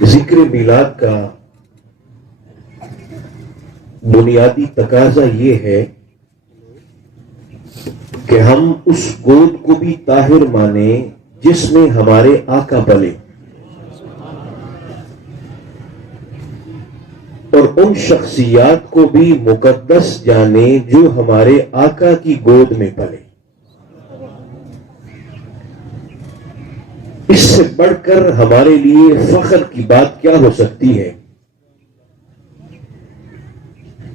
ذکر میلاد کا بنیادی تقاضا یہ ہے کہ ہم اس گود کو بھی طاہر مانیں جس میں ہمارے آقا پلے، اور ان شخصیات کو بھی مقدس جانیں جو ہمارے آقا کی گود میں پلے۔ اس سے بڑھ کر ہمارے لیے فخر کی بات کیا ہو سکتی ہے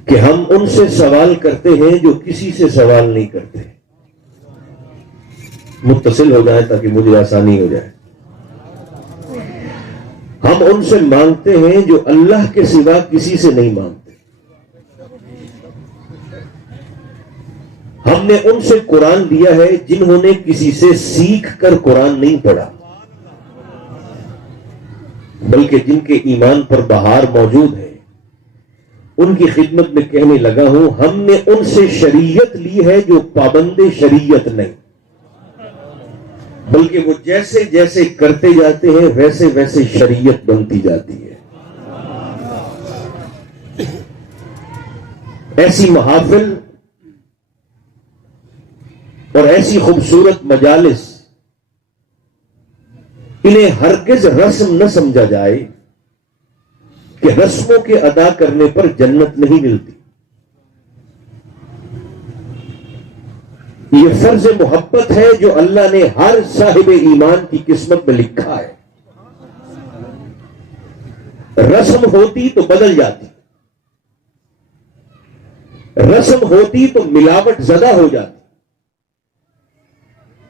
کہ ہم ان سے سوال کرتے ہیں جو کسی سے سوال نہیں کرتے۔ متصل ہو جائے تاکہ مجھے آسانی ہو جائے۔ ہم ان سے مانگتے ہیں جو اللہ کے سوا کسی سے نہیں مانگتے۔ ہم نے ان سے قرآن دیا ہے جنہوں نے کسی سے سیکھ کر قرآن نہیں پڑھا، بلکہ جن کے ایمان پر بہار موجود ہے۔ ان کی خدمت میں کہنے لگا ہوں، ہم نے ان سے شریعت لی ہے جو پابند شریعت نہیں، بلکہ وہ جیسے جیسے کرتے جاتے ہیں ویسے ویسے شریعت بنتی جاتی ہے۔ ایسی محافل اور ایسی خوبصورت مجالس، انہیں ہرگز رسم نہ سمجھا جائے کہ رسموں کے ادا کرنے پر جنت نہیں ملتی۔ یہ فرض محبت ہے جو اللہ نے ہر صاحب ایمان کی قسمت میں لکھا ہے۔ رسم ہوتی تو بدل جاتی، رسم ہوتی تو ملاوٹ زدہ ہو جاتی،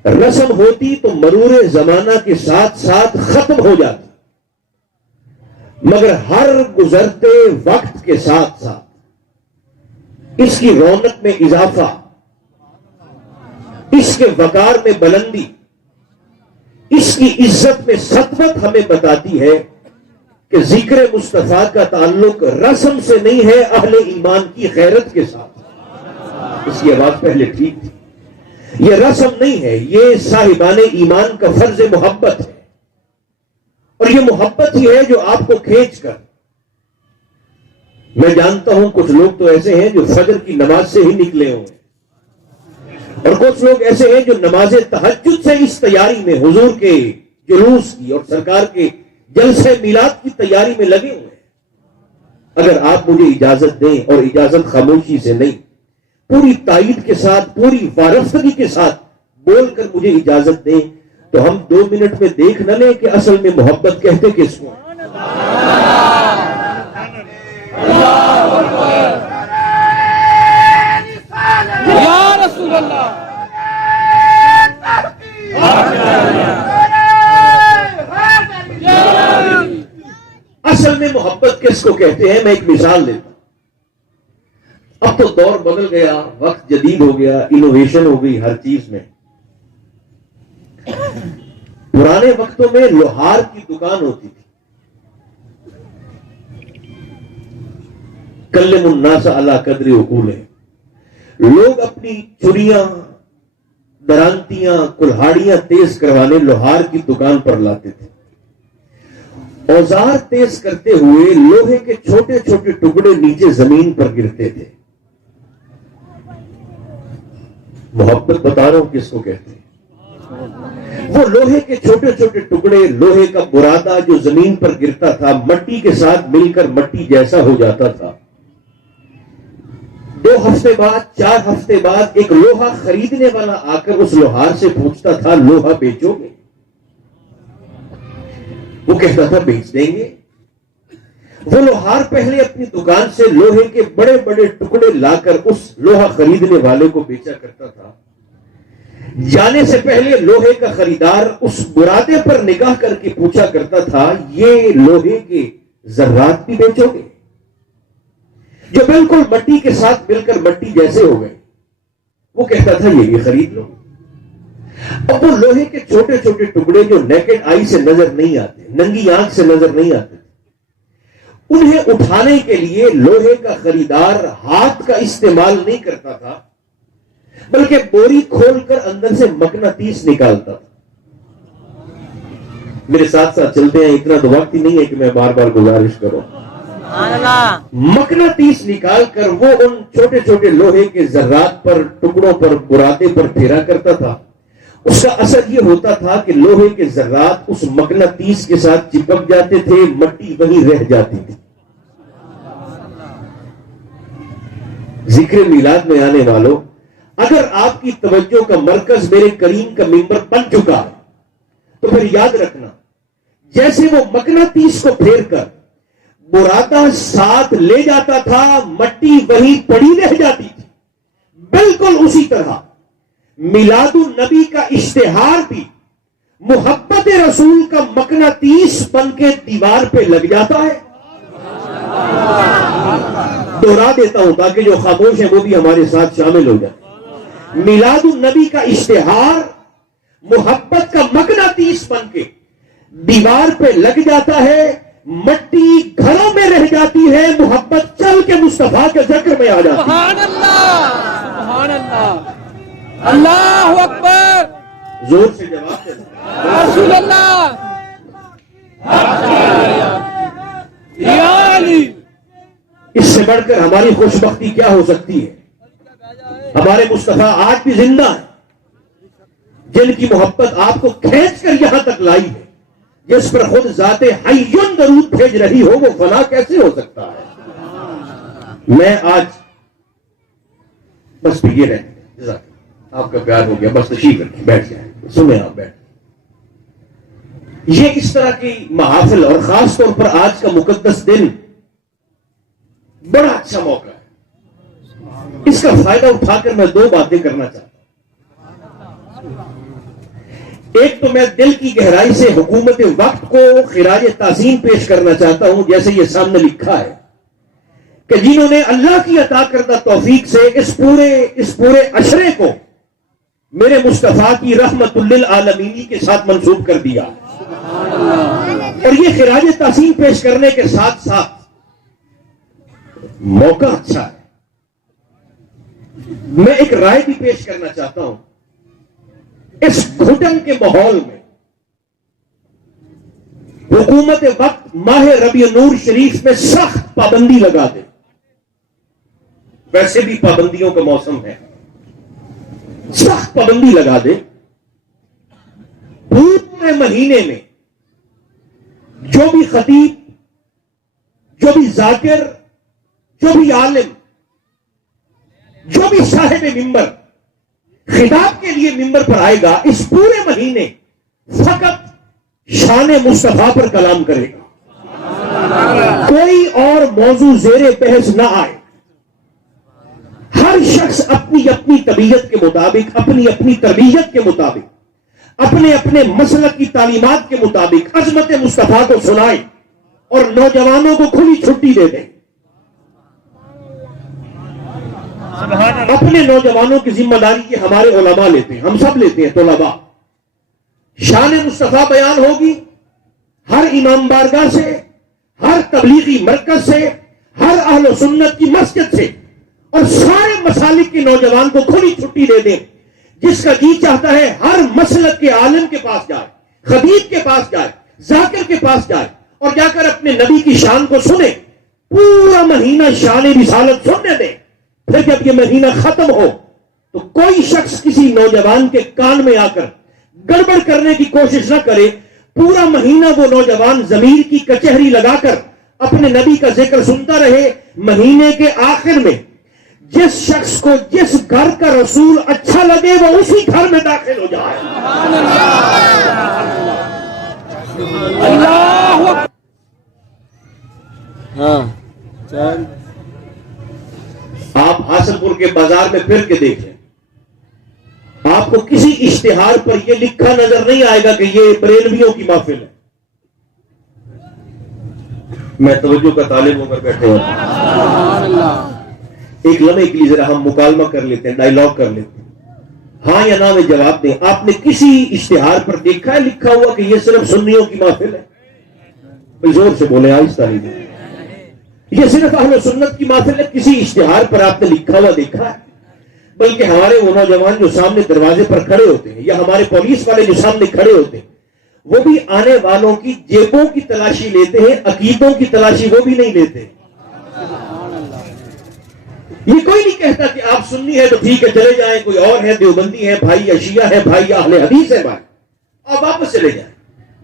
رسم ہوتی تو مرور زمانہ کے ساتھ ساتھ ختم ہو جاتی، مگر ہر گزرتے وقت کے ساتھ ساتھ اس کی رونق میں اضافہ، اس کے وقار میں بلندی، اس کی عزت میں سطوت ہمیں بتاتی ہے کہ ذکر مصطفیٰ کا تعلق رسم سے نہیں ہے، اہل ایمان کی غیرت کے ساتھ۔ اس کی آواز پہلے ٹھیک تھی۔ یہ رسم نہیں ہے، یہ صاحبان ایمان کا فرض محبت ہے، اور یہ محبت ہی ہے جو آپ کو کھینچ کر، میں جانتا ہوں کچھ لوگ تو ایسے ہیں جو فجر کی نماز سے ہی نکلے ہوں، اور کچھ لوگ ایسے ہیں جو نماز تہجد سے اس تیاری میں، حضور کے جلوس کی اور سرکار کے جلسے میلاد کی تیاری میں لگے ہوئے ہیں۔ اگر آپ مجھے اجازت دیں، اور اجازت خاموشی سے نہیں، پوری تائید کے ساتھ، پوری وارفتگی کے ساتھ بول کر مجھے اجازت دیں، تو ہم 2 منٹ میں دیکھ نہ لیں کہ اصل میں محبت کہتے کس کو ہیں۔ یا رسول اللہ، اصل میں محبت کس کو کہتے ہیں؟ میں ایک مثال دیتا ہوں۔ اب تو دور بدل گیا، وقت جدید ہو گیا، انوویشن ہو گئی ہر چیز میں۔ پرانے وقتوں میں لوہار کی دکان ہوتی تھی، کلم الناس علی قدر عقولہم، لوگ اپنی چریاں، درانتیاں، کلہاڑیاں تیز کروانے لوہار کی دکان پر لاتے تھے۔ اوزار تیز کرتے ہوئے لوہے کے چھوٹے چھوٹے ٹکڑے نیچے زمین پر گرتے تھے۔ محبت بتا رہا ہوں کس کو کہتے ہیں۔ وہ لوہے کے چھوٹے چھوٹے ٹکڑے، لوہے کا برادہ جو زمین پر گرتا تھا، مٹی کے ساتھ مل کر مٹی جیسا ہو جاتا تھا۔ 2 ہفتے بعد، 4 ہفتے بعد ایک لوہا خریدنے والا آ کر اس لوہار سے پوچھتا تھا، لوہا بیچو گے؟ وہ کہتا تھا بیچ دیں گے۔ وہ لوہار پہلے اپنی دکان سے لوہے کے بڑے بڑے ٹکڑے لا کر اس لوہا خریدنے والے کو بیچا کرتا تھا۔ جانے سے پہلے لوہے کا خریدار اس برادے پر نگاہ کر کے پوچھا کرتا تھا، یہ لوہے کے ذرات بھی بیچو گے؟ جو بالکل مٹی کے ساتھ مل کر مٹی جیسے ہو گئے۔ وہ کہتا تھا یہ بھی خرید لو۔ اب وہ لوہے کے چھوٹے چھوٹے ٹکڑے جو نیکڈ آئی سے نظر نہیں آتے، ننگی آنکھ سے نظر نہیں آتے، انہیں اٹھانے کے لیے لوہے کا خریدار ہاتھ کا استعمال نہیں کرتا تھا، بلکہ بوری کھول کر اندر سے مقناطیس نکالتا تھا۔ میرے ساتھ ساتھ چلتے ہیں, اتنا تو وقت ہی نہیں ہے کہ میں بار بار گزارش کروں. مقناطیس نکال کر وہ ان چھوٹے چھوٹے لوہے کے ذرات پر, ٹکڑوں پر, برادے پر پھیرا کرتا تھا. اس کا اثر یہ ہوتا تھا کہ لوہے کے ذرات اس مقناطیس کے ساتھ چپک جاتے تھے, مٹی وہیں رہ جاتی تھی. ذکر میلاد میں آنے والوں, اگر آپ کی توجہ کا مرکز میرے کریم کا ممبر بن چکا ہے تو پھر یاد رکھنا, جیسے وہ مقناطیس کو پھیر کر برادہ ساتھ لے جاتا تھا, مٹی وہیں پڑی رہ جاتی تھی, بالکل اسی طرح میلاد النبی کا اشتہار بھی محبت رسول کا مقناطیس بن کے دیوار پہ لگ جاتا ہے. دوہرا دیتا ہوں تاکہ جو خاموش ہیں وہ بھی ہمارے ساتھ شامل ہو جائیں. میلاد النبی کا اشتہار محبت کا مقناطیس بن کے دیوار پہ لگ جاتا ہے, مٹی گھروں میں رہ جاتی ہے, محبت چل کے مصطفیٰ کے ذکر میں آ جاتی ہے. سبحان اللہ, سبحان اللہ, اللہ اکبر. زور سے جواب دیں. رسول اللہ, یا علی. اس سے بڑھ کر ہماری خوش بختی کیا ہو سکتی ہے؟ ہمارے مصطفیٰ آج بھی زندہ ہیں, جن کی محبت آپ کو کھینچ کر یہاں تک لائی ہے, جس پر خود ذات حیٌّ درود بھیج رہی ہو, وہ فنا کیسے ہو سکتا ہے؟ میں آج بس یہ رہے, آپ کا پیار ہو گیا, بس تشریف رکھیں, بیٹھ جائیں, سنیں آپ بیٹھ. یہ اس طرح کی محافل اور خاص طور پر آج کا مقدس دن بڑا اچھا موقع ہے. اس کا فائدہ اٹھا کر میں دو باتیں کرنا چاہتا ہوں. ایک تو میں دل کی گہرائی سے حکومت وقت کو خراج تعظیم پیش کرنا چاہتا ہوں, جیسے یہ سامنے لکھا ہے کہ جنہوں نے اللہ کی عطا کردہ توفیق سے اس پورے عشرے کو میرے مصطفیٰ کی رحمت للعالمین کے ساتھ منسوب کر دیا. اور یہ خراج تعظیم پیش کرنے کے ساتھ ساتھ موقع اچھا ہے. میں ایک رائے بھی پیش کرنا چاہتا ہوں. اس گھٹن کے ماحول میں حکومت وقت ماہ ربیع نور شریف میں سخت پابندی لگا دے. ویسے بھی پابندیوں کا موسم ہے, سخت پابندی لگا دے. پورے مہینے میں جو بھی خطیب, جو بھی ذاکر, جو بھی عالم, جو بھی صاحب ممبر خطاب کے لیے ممبر پر آئے گا, اس پورے مہینے فقط شان مصطفیٰ پر کلام کرے گا. کوئی اور موضوع زیر بحث نہ آئے. ہر شخص اپنی اپنی طبیعت کے مطابق, اپنی اپنی تربیت کے مطابق, اپنے اپنے مسلک کی تعلیمات کے مطابق عظمت مصطفیٰ کو سنائے اور نوجوانوں کو کھلی چھٹی دے دیں. اپنے نوجوانوں کی ذمہ داری یہ ہمارے علماء لیتے ہیں, ہم سب لیتے ہیں, طلباء. شان مصطفیٰ بیان ہوگی ہر امام بارگاہ سے, ہر تبلیغی مرکز سے, ہر اہل سنت کی مسجد سے, اور سارے مسالک کے نوجوان کو کھلی چھٹی دے دیں. جس کا جی چاہتا ہے ہر مسلک کے عالم کے پاس جائے, خطیب کے پاس جائے, ذاکر کے پاس جائے, اور جا کر اپنے نبی کی شان کو سنے. پورا مہینہ شان رسالت سننے دیں. پھر جب یہ مہینہ ختم ہو تو کوئی شخص کسی نوجوان کے کان میں آ کر گڑبڑ کرنے کی کوشش نہ کرے. پورا مہینہ وہ نوجوان ضمیر کی کچہری لگا کر اپنے نبی کا ذکر سنتا رہے. مہینے کے آخر میں جس شخص کو جس گھر کا رسول اچھا لگے وہ اسی گھر میں داخل ہو جائے. اللہ. ہاں چل. آپ حاصل پور کے بازار میں پھر کے دیکھ لیں, آپ کو کسی اشتہار پر یہ لکھا نظر نہیں آئے گا کہ یہ بریلویوں کی محفل ہے. میں توجہ کا طالب ہو کر بیٹھے ہوں. ایک لمحے کے لیے ذرا ہم مکالمہ کر لیتے ہیں, ڈائیلاگ کر لیتے ہیں, ہاں یا نہ میں جواب دیں. آپ نے کسی اشتہار پر دیکھا ہے لکھا ہوا کہ یہ صرف سنیوں کی محفل ہے؟ زور سے بولے, آہستہ نہیں. یہ صرف اہل سنت کی محفل ہے؟ کسی اشتہار پر آپ نے لکھا ہوا دیکھا ہے؟ بلکہ ہمارے وہ نوجوان جو سامنے دروازے پر کھڑے ہوتے ہیں, یا ہمارے پولیس والے جو سامنے کھڑے ہوتے ہیں, وہ بھی آنے والوں کی جیبوں کی تلاشی لیتے ہیں، عقیدوں کی تلاشی وہ بھی نہیں لیتے۔ یہ کوئی نہیں کہتا کہ آپ سنی ہے تو ٹھیک ہے چلے جائیں، کوئی اور ہے دیوبندی ہے بھائی، یا شیعہ ہے بھائی، یا اہل حدیث ہے بھائی، آپ واپس چلے جائیں۔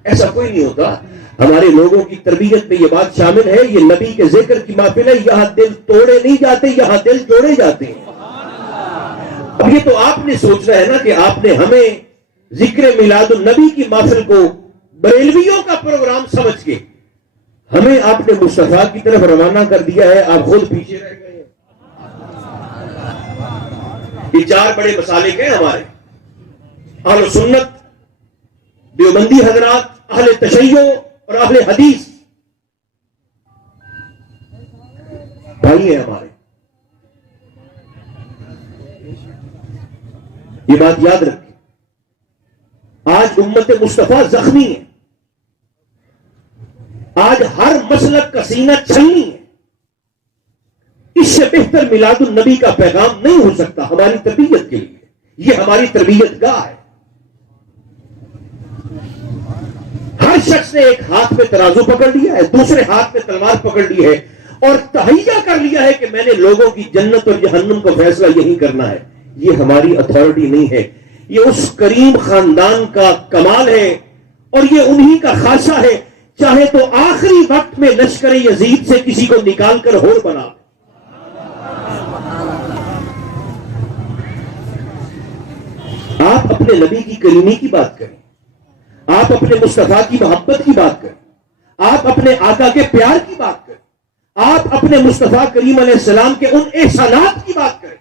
ایسا کوئی نہیں ہوتا۔ ہمارے لوگوں کی تربیت میں یہ بات شامل ہے، یہ نبی کے ذکر کی محفل ہے، یہاں دل توڑے نہیں جاتے، یہاں دل جوڑے جاتے ہیں۔ اب یہ تو آپ نے سوچنا ہے نا کہ آپ نے ہمیں ذکر میلاد النبی کی محفل کو بریلویوں کا پروگرام سمجھ کے ہمیں آپ نے مصطفیٰ کی طرف روانہ کر دیا ہے، آپ خود پیچھے رہ گئے۔ یہ چار بڑے مسالک ہیں ہمارے، اہل سنت، دیوبندی حضرات، اہل تشیع اور اہل حدیث، بھائی ہیں ہمارے۔ یہ بات یاد رکھیں، آج امت مصطفیٰ زخمی ہے، آج ہر مسلک کا سینہ چھلنی ہے۔ اس سے بہتر میلاد النبی کا پیغام نہیں ہو سکتا ہماری تربیت کے لیے۔ یہ ہماری تربیت گاہ ہے۔ ہر شخص نے ایک ہاتھ میں ترازو پکڑ لیا ہے، دوسرے ہاتھ میں تلوار پکڑ لی ہے، اور تہیہ کر لیا ہے کہ میں نے لوگوں کی جنت اور جہنم کو فیصلہ یہی کرنا ہے۔ یہ ہماری اتھارٹی نہیں ہے، یہ اس کریم خاندان کا کمال ہے، اور یہ انہی کا خاصہ ہے، چاہے تو آخری وقت میں لشکر یزید سے کسی کو نکال کر ہور بنا۔ آپ اپنے نبی کی کریمی کی بات کریں، آپ اپنے مصطفیٰ کی محبت کی بات کریں، آپ اپنے آقا کے پیار کی بات کریں، آپ اپنے مصطفیٰ کریم علیہ السلام کے ان احسانات کی بات کریں۔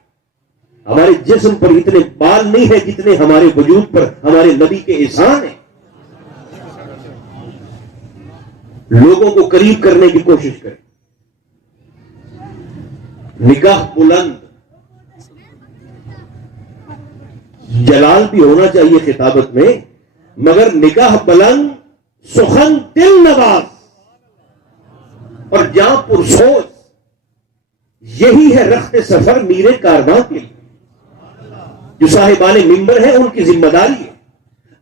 ہمارے جسم پر اتنے بال نہیں ہیں جتنے ہمارے وجود پر ہمارے نبی کے احسان ہیں۔ لوگوں کو قریب کرنے کی کوشش کریں، نگاہ بلند، جلال بھی ہونا چاہیے خطابت میں، مگر نگاہ بلند، سخن دل نواز اور جاں پرسوز، یہی ہے رخت سفر میرے کارواں کے لیے۔ جو صاحبان منبر ہیں ان کی ذمہ داری ہے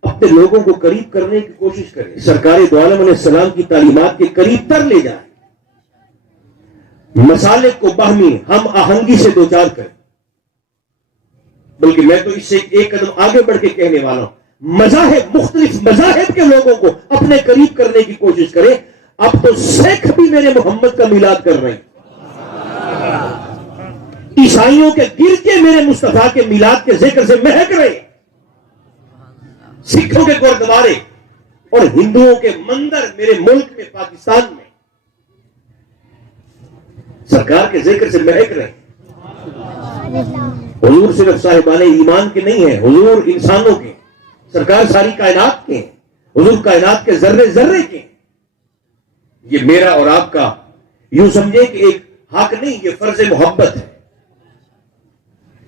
اپنے لوگوں کو قریب کرنے کی کوشش کریں، سرکار دو عالم علیہ السلام کی تعلیمات کے قریب تر لے جائیں، مسالک کو باہمی ہم آہنگی سے دوچار کریں۔ بلکہ میں تو اس سے ایک قدم آگے بڑھ کے کہنے والا ہوں، مذاہب، مختلف مذاہب کے لوگوں کو اپنے قریب کرنے کی کوشش کریں۔ اب تو سکھ بھی میرے محمد کا میلاد کر رہے ہیں، عیسائیوں کے گرجے میرے مصطفیٰ کے میلاد کے ذکر سے مہک رہے ہیں، سکھوں کے گردوارے اور ہندوؤں کے مندر میرے ملک میں پاکستان میں سرکار کے ذکر سے مہک رہے ہیں۔ حضور صرف صاحبان ایمان کے نہیں ہیں، حضور انسانوں کے، سرکار ساری کائنات کے ہیں، حضور کائنات کے ذرے ذرے کے ہیں۔ یہ میرا اور آپ کا یوں سمجھے کہ ایک حق نہیں، یہ فرض محبت ہے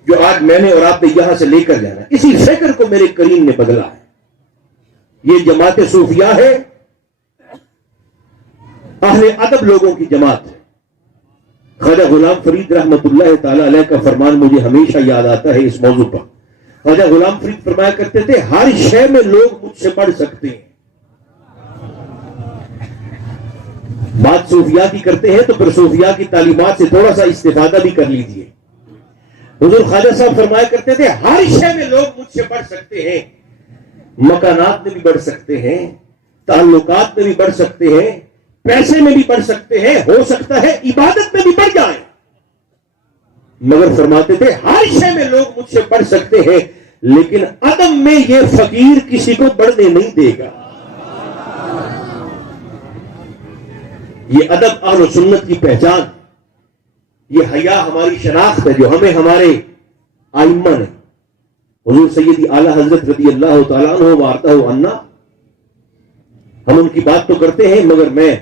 جو آج میں نے اور آپ نے یہاں سے لے کر جانا ہے۔ اسی فکر کو میرے کریم نے بدلا ہے۔ یہ جماعت صوفیہ ہے، اہل ادب لوگوں کی جماعت ہے۔ خواجہ غلام فرید رحمت اللہ تعالی علیہ کا فرمان مجھے ہمیشہ یاد آتا ہے اس موضوع پر۔ خواجہ غلام فرید فرمایا کرتے تھے، ہر شے میں لوگ مجھ سے بڑھ سکتے ہیں۔ بات صوفیہ کی کرتے ہیں تو پھر صوفیہ کی تعلیمات سے تھوڑا سا استفادہ بھی کر لیجیے۔ حضور خواجہ صاحب فرمایا کرتے تھے، ہر شے میں لوگ مجھ سے بڑھ سکتے ہیں، مکانات میں بھی بڑھ سکتے ہیں، تعلقات میں بھی بڑھ سکتے ہیں، پیسے میں بھی بڑھ سکتے ہیں، ہو سکتا ہے عبادت میں بھی بڑھ جائیں، مگر فرماتے تھے ہر شے میں لوگ مجھ سے بڑھ سکتے ہیں، لیکن ادب میں یہ فقیر کسی کو بڑھنے نہیں دے گا۔ یہ ادب اہل سنت کی پہچان، یہ حیا ہماری شناخت ہے جو ہمیں ہمارے ائمہ نے، حضور سیدی اعلیٰ حضرت رضی اللہ تعالیٰ عنہ وارضہ عنا، ہم ان کی بات تو کرتے ہیں، مگر میں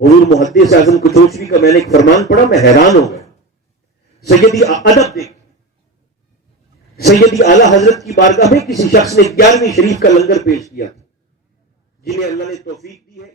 حضور محدث اعظم کچوچوی کا میں نے ایک فرمان پڑھا، میں حیران ہو گیا۔ سیدی ادب دیکھ، سیدی اعلیٰ حضرت کی بارگاہ میں کسی شخص نے 11ویں شریف کا لنگر پیش کیا، جنہیں اللہ نے توفیق دی ہے۔